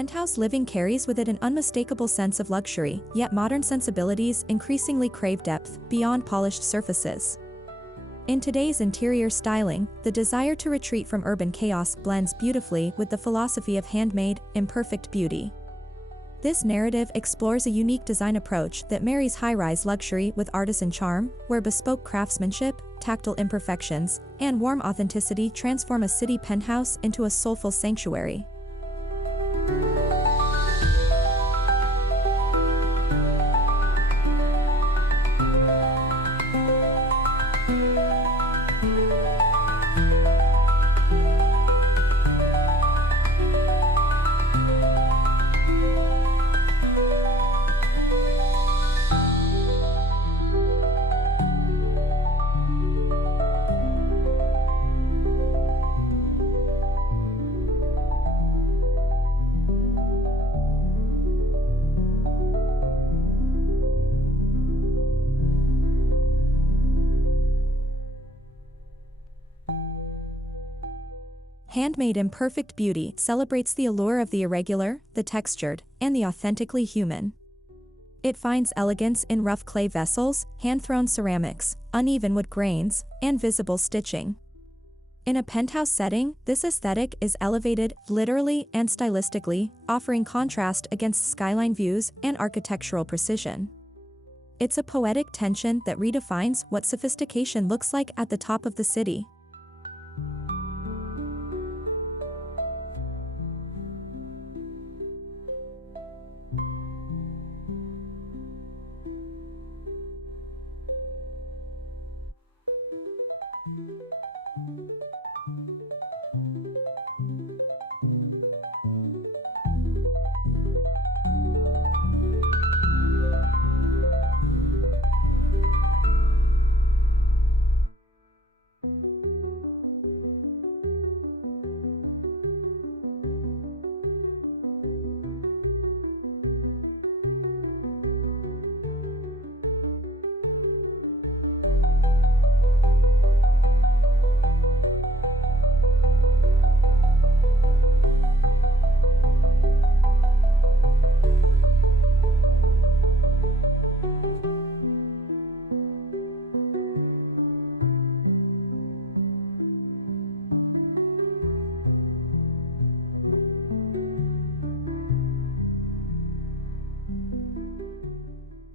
Penthouse living carries with it an unmistakable sense of luxury, yet modern sensibilities increasingly crave depth beyond polished surfaces. In today's interior styling, the desire to retreat from urban chaos blends beautifully with the philosophy of handmade, imperfect beauty. This narrative explores a unique design approach that marries high-rise luxury with artisan charm, where bespoke craftsmanship, tactile imperfections, and warm authenticity transform a city penthouse into a soulful sanctuary. Handmade Imperfect beauty celebrates the allure of the irregular, the textured, and the authentically human. It finds elegance in rough clay vessels, hand-thrown ceramics, uneven wood grains, and visible stitching. In a penthouse setting, this aesthetic is elevated literally and stylistically, offering contrast against skyline views and architectural precision. It's a poetic tension that redefines what sophistication looks like at the top of the city.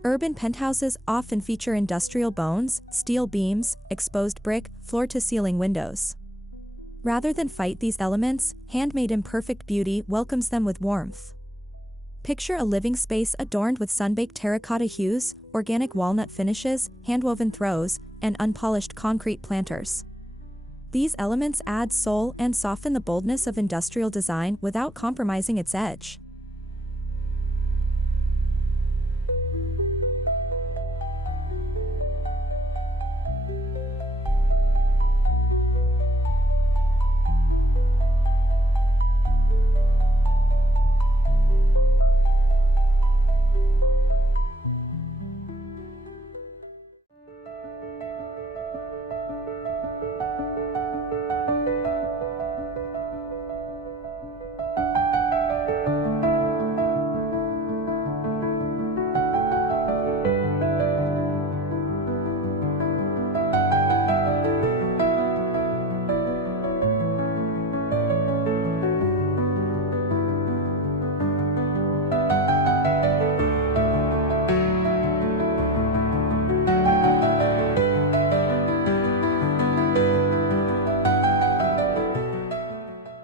Urban penthouses often feature industrial bones, steel beams, exposed brick, floor-to-ceiling windows. Rather than fight these elements, Handmade Imperfect beauty welcomes them with warmth. Picture a living space adorned with sun-baked terracotta hues, organic walnut finishes, hand-woven throws, and unpolished concrete planters. These elements add soul and soften the boldness of industrial design without compromising its edge.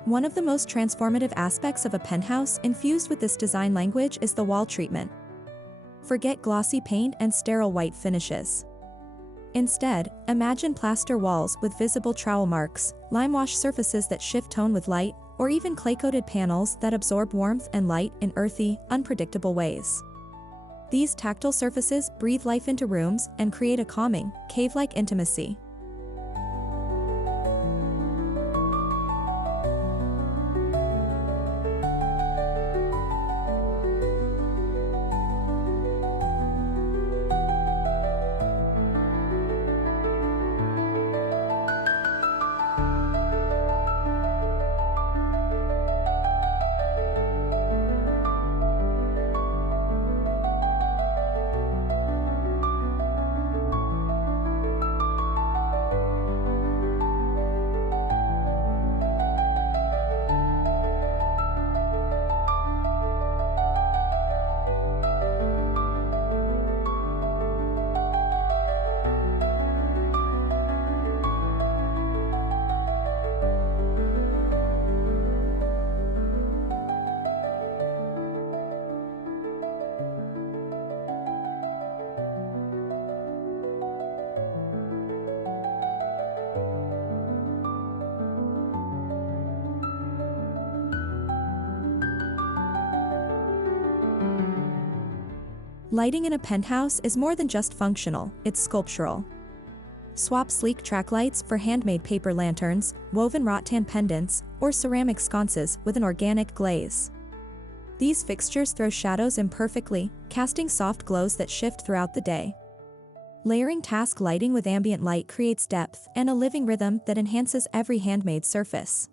One of the most transformative aspects of a penthouse infused with this design language is the wall treatment. Forget glossy paint and sterile white finishes. Instead, imagine plaster walls with visible trowel marks, lime wash surfaces that shift tone with light, or even clay-coated panels that absorb warmth and light in earthy, unpredictable ways. These tactile surfaces breathe life into rooms and create a calming, cave-like intimacy. Lighting in a penthouse is more than just functional, it's sculptural. Swap sleek track lights for handmade paper lanterns, woven rattan pendants, or ceramic sconces with an organic glaze. These fixtures throw shadows imperfectly, casting soft glows that shift throughout the day. Layering task lighting with ambient light creates depth and a living rhythm that enhances every handmade surface.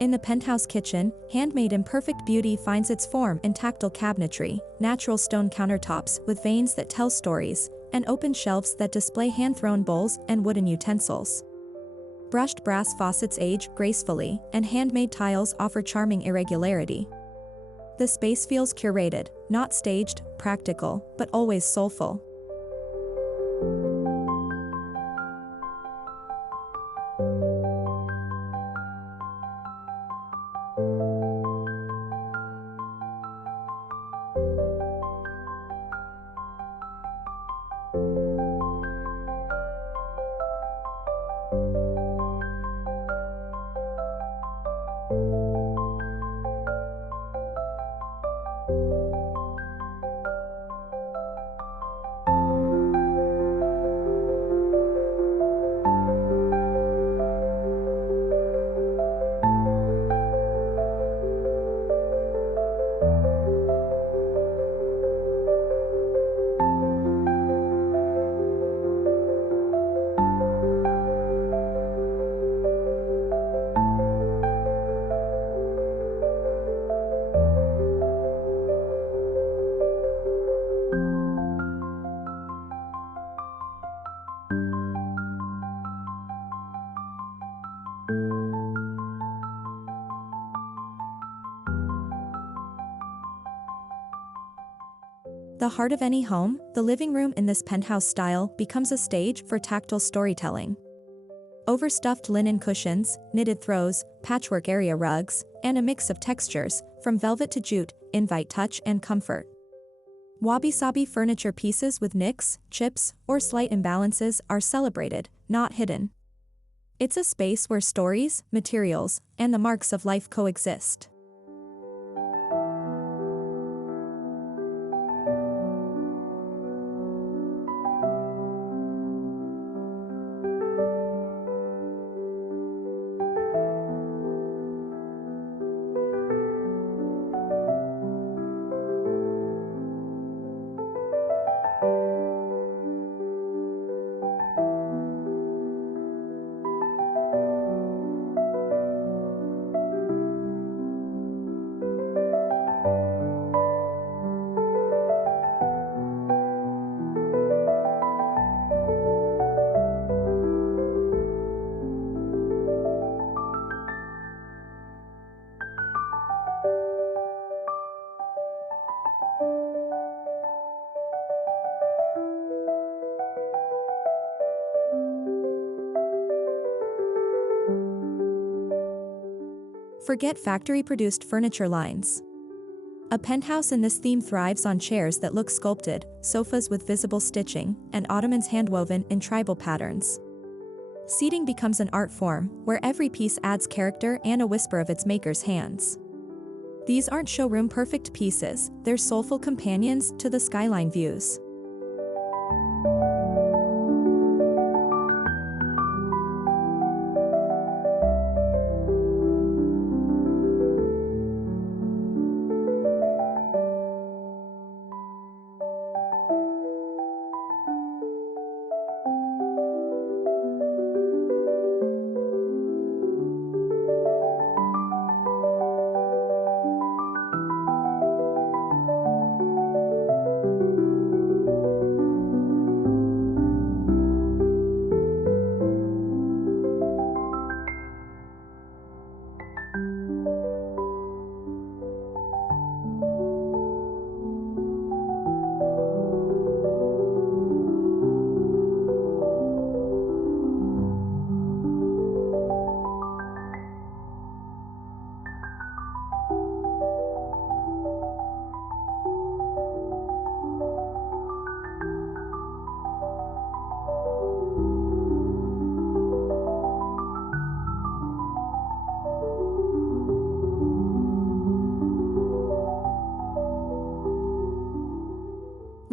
In the penthouse kitchen, handmade imperfect beauty finds its form in tactile cabinetry, natural stone countertops with veins that tell stories, and open shelves that display hand-thrown bowls and wooden utensils. Brushed brass faucets age gracefully, and handmade tiles offer charming irregularity. The space feels curated, not staged, practical, but always soulful. The heart of any home, the living room in this penthouse style becomes a stage for tactile storytelling. Overstuffed linen cushions, knitted throws, patchwork area rugs, and a mix of textures, from velvet to jute, invite touch and comfort. Wabi-sabi furniture pieces with nicks, chips, or slight imbalances are celebrated, not hidden. It's a space where stories, materials, and the marks of life coexist. Forget factory-produced furniture lines. A penthouse in this theme thrives on chairs that look sculpted, sofas with visible stitching, and ottomans handwoven in tribal patterns. Seating becomes an art form, where every piece adds character and a whisper of its maker's hands. These aren't showroom-perfect pieces, they're soulful companions to the skyline views.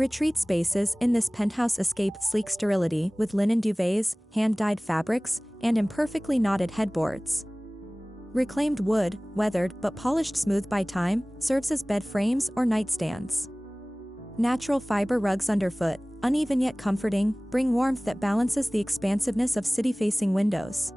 Retreat spaces in this penthouse escape sleek sterility with linen duvets, hand-dyed fabrics, and imperfectly knotted headboards. Reclaimed wood, weathered but polished smooth by time, serves as bed frames or nightstands. Natural fiber rugs underfoot, uneven yet comforting, bring warmth that balances the expansiveness of city-facing windows.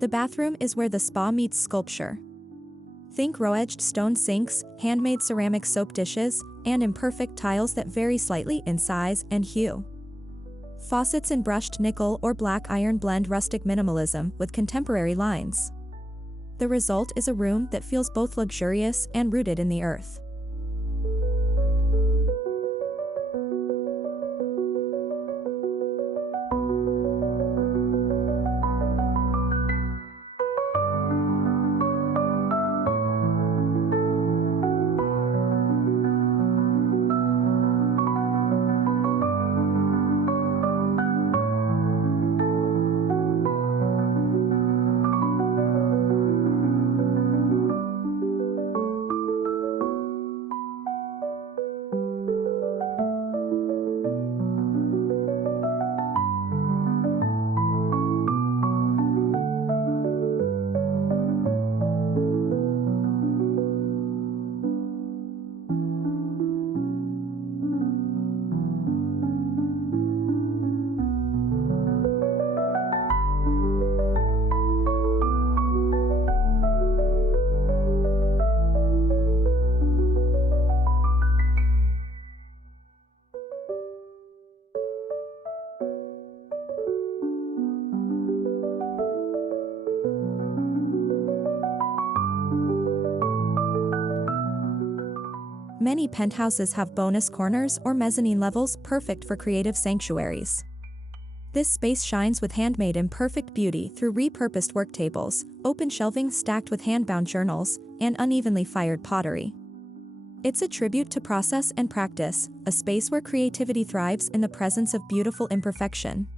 The bathroom is where the spa meets sculpture. Think row-edged stone sinks, handmade ceramic soap dishes, and imperfect tiles that vary slightly in size and hue. Faucets in brushed nickel or black iron blend rustic minimalism with contemporary lines. The result is a room that feels both luxurious and rooted in the earth. Many penthouses have bonus corners or mezzanine levels perfect for creative sanctuaries. This space shines with handmade imperfect beauty through repurposed work tables, open shelving stacked with hand-bound journals, and unevenly fired pottery. It's a tribute to process and practice, a space where creativity thrives in the presence of beautiful imperfection.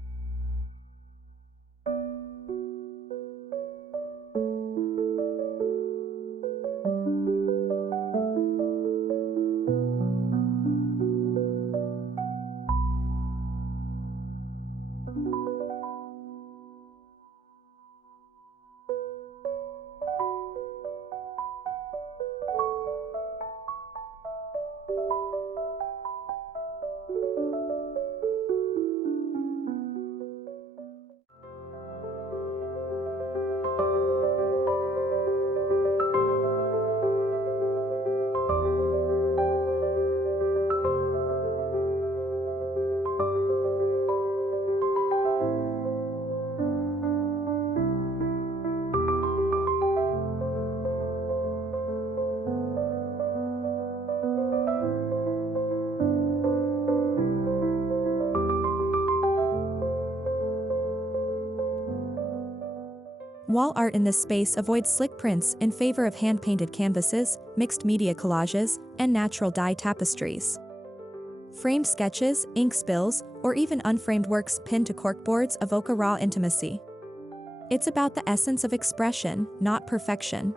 Wall art in this space avoids slick prints in favor of hand-painted canvases, mixed media collages, and natural dye tapestries. Framed sketches, ink spills, or even unframed works pinned to corkboards evoke a raw intimacy. It's about the essence of expression, not perfection.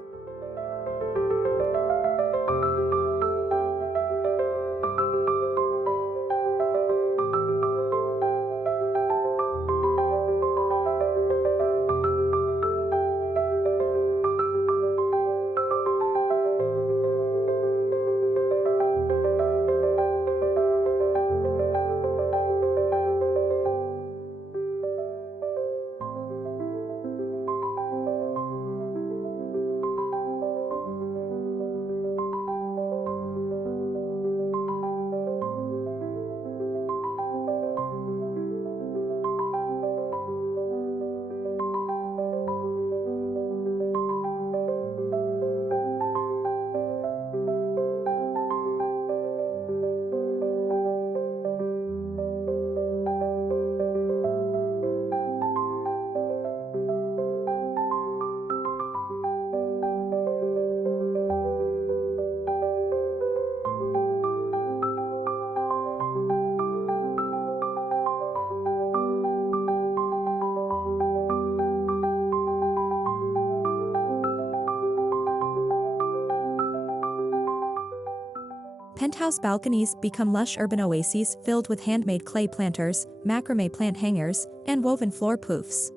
Penthouse balconies become lush urban oases filled with handmade clay planters, macrame plant hangers, and woven floor poofs.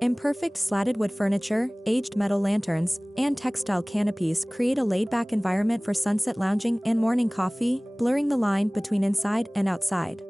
Imperfect slatted wood furniture, aged metal lanterns, and textile canopies create a laid-back environment for sunset lounging and morning coffee, blurring the line between inside and outside.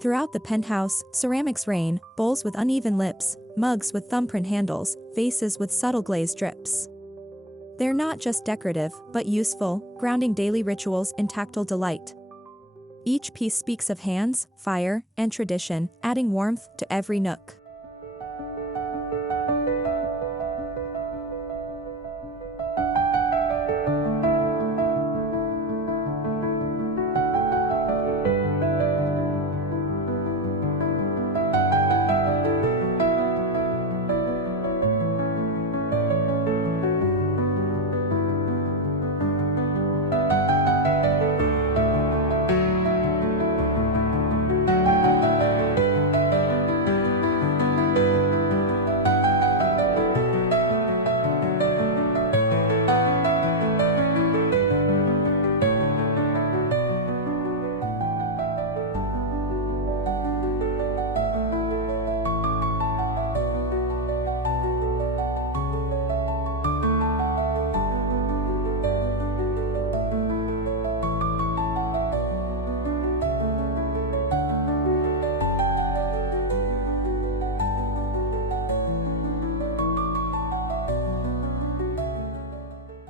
Throughout the penthouse, ceramics reign, bowls with uneven lips, mugs with thumbprint handles, vases with subtle glaze drips. They're not just decorative, but useful, grounding daily rituals in tactile delight. Each piece speaks of hands, fire, and tradition, adding warmth to every nook.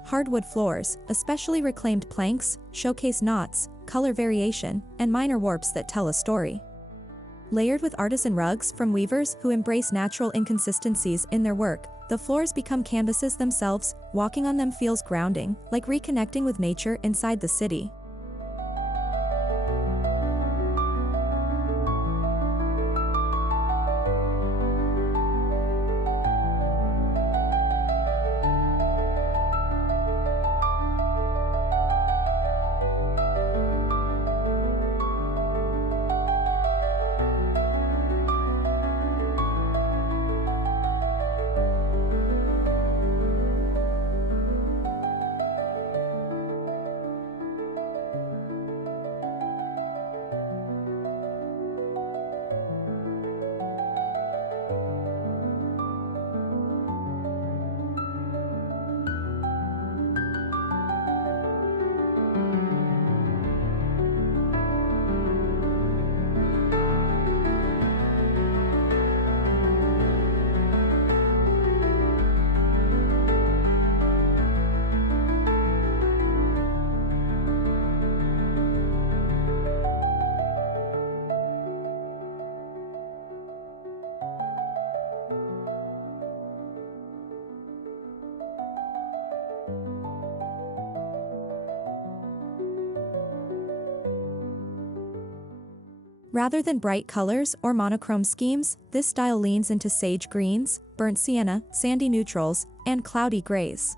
Hardwood floors, especially reclaimed planks, showcase knots, color variation, and minor warps that tell a story. Layered with artisan rugs from weavers who embrace natural inconsistencies in their work, the floors become canvases themselves. Walking on them feels grounding, like reconnecting with nature inside the city. Rather than bright colors or monochrome schemes, this style leans into sage greens, burnt sienna, sandy neutrals, and cloudy grays.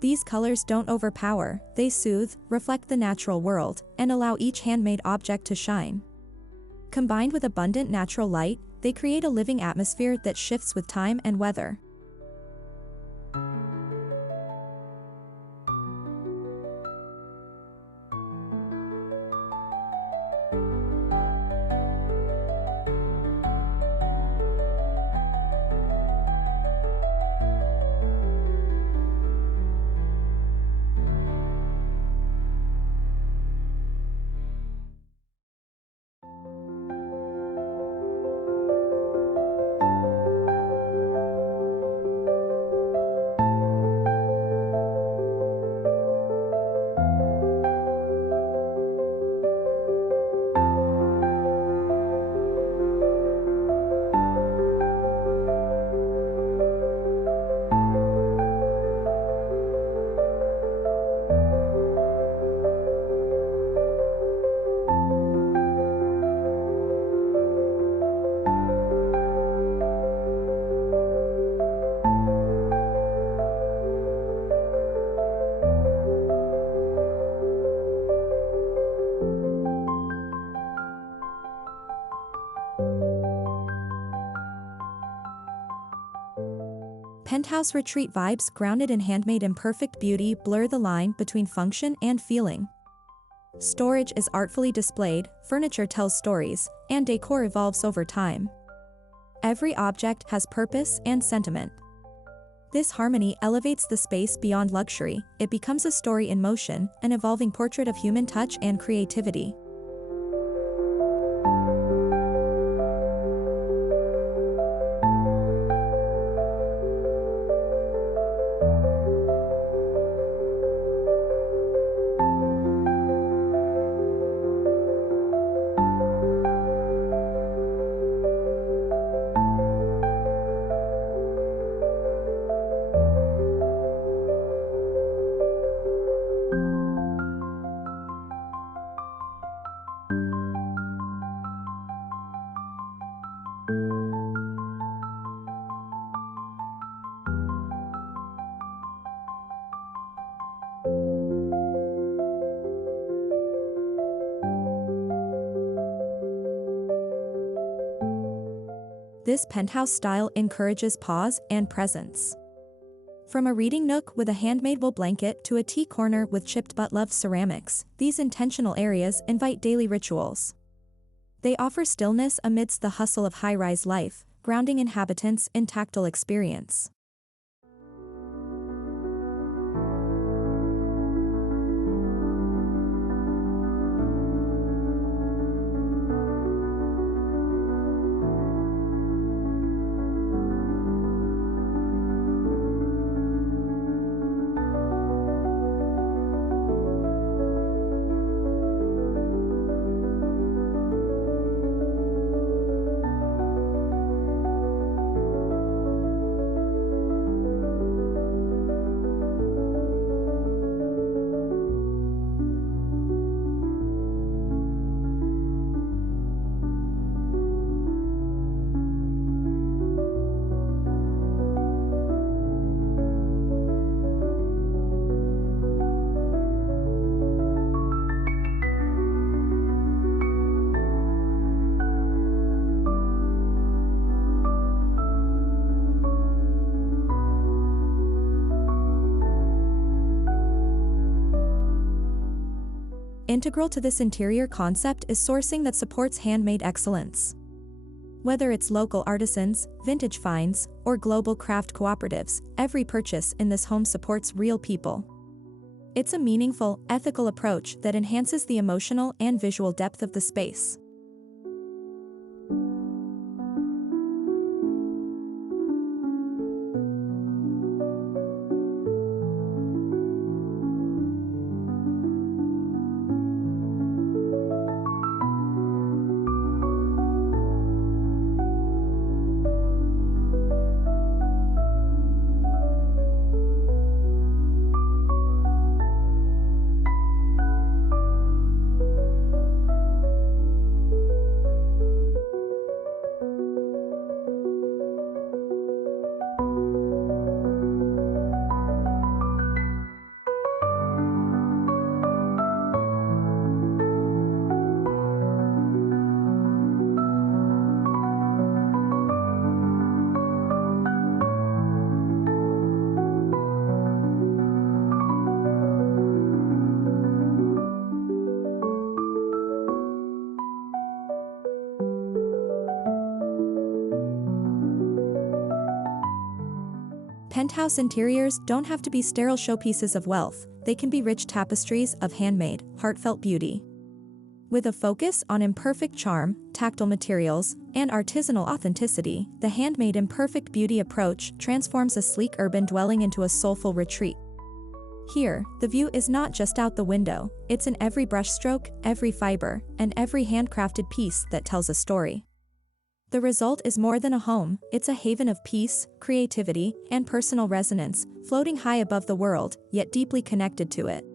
These colors don't overpower, they soothe, reflect the natural world, and allow each handmade object to shine. Combined with abundant natural light, they create a living atmosphere that shifts with time and weather. Penthouse retreat vibes grounded in handmade imperfect beauty blur the line between function and feeling. Storage is artfully displayed, furniture tells stories, and decor evolves over time. Every object has purpose and sentiment. This harmony elevates the space beyond luxury. It becomes a story in motion, an evolving portrait of human touch and creativity. This penthouse style encourages pause and presence. From a reading nook with a handmade wool blanket to a tea corner with chipped but loved ceramics, these intentional areas invite daily rituals. They offer stillness amidst the hustle of high-rise life, grounding inhabitants in tactile experience. Integral to this interior concept is sourcing that supports handmade excellence. Whether it's local artisans, vintage finds, or global craft cooperatives, every purchase in this home supports real people. It's a meaningful, ethical approach that enhances the emotional and visual depth of the space. Penthouse interiors don't have to be sterile showpieces of wealth, they can be rich tapestries of handmade, heartfelt beauty. With a focus on imperfect charm, tactile materials, and artisanal authenticity, the Handmade Imperfect beauty approach transforms a sleek urban dwelling into a soulful retreat. Here, the view is not just out the window, it's in every brushstroke, every fiber, and every handcrafted piece that tells a story. The result is more than a home, it's a haven of peace, creativity, and personal resonance, floating high above the world, yet deeply connected to it.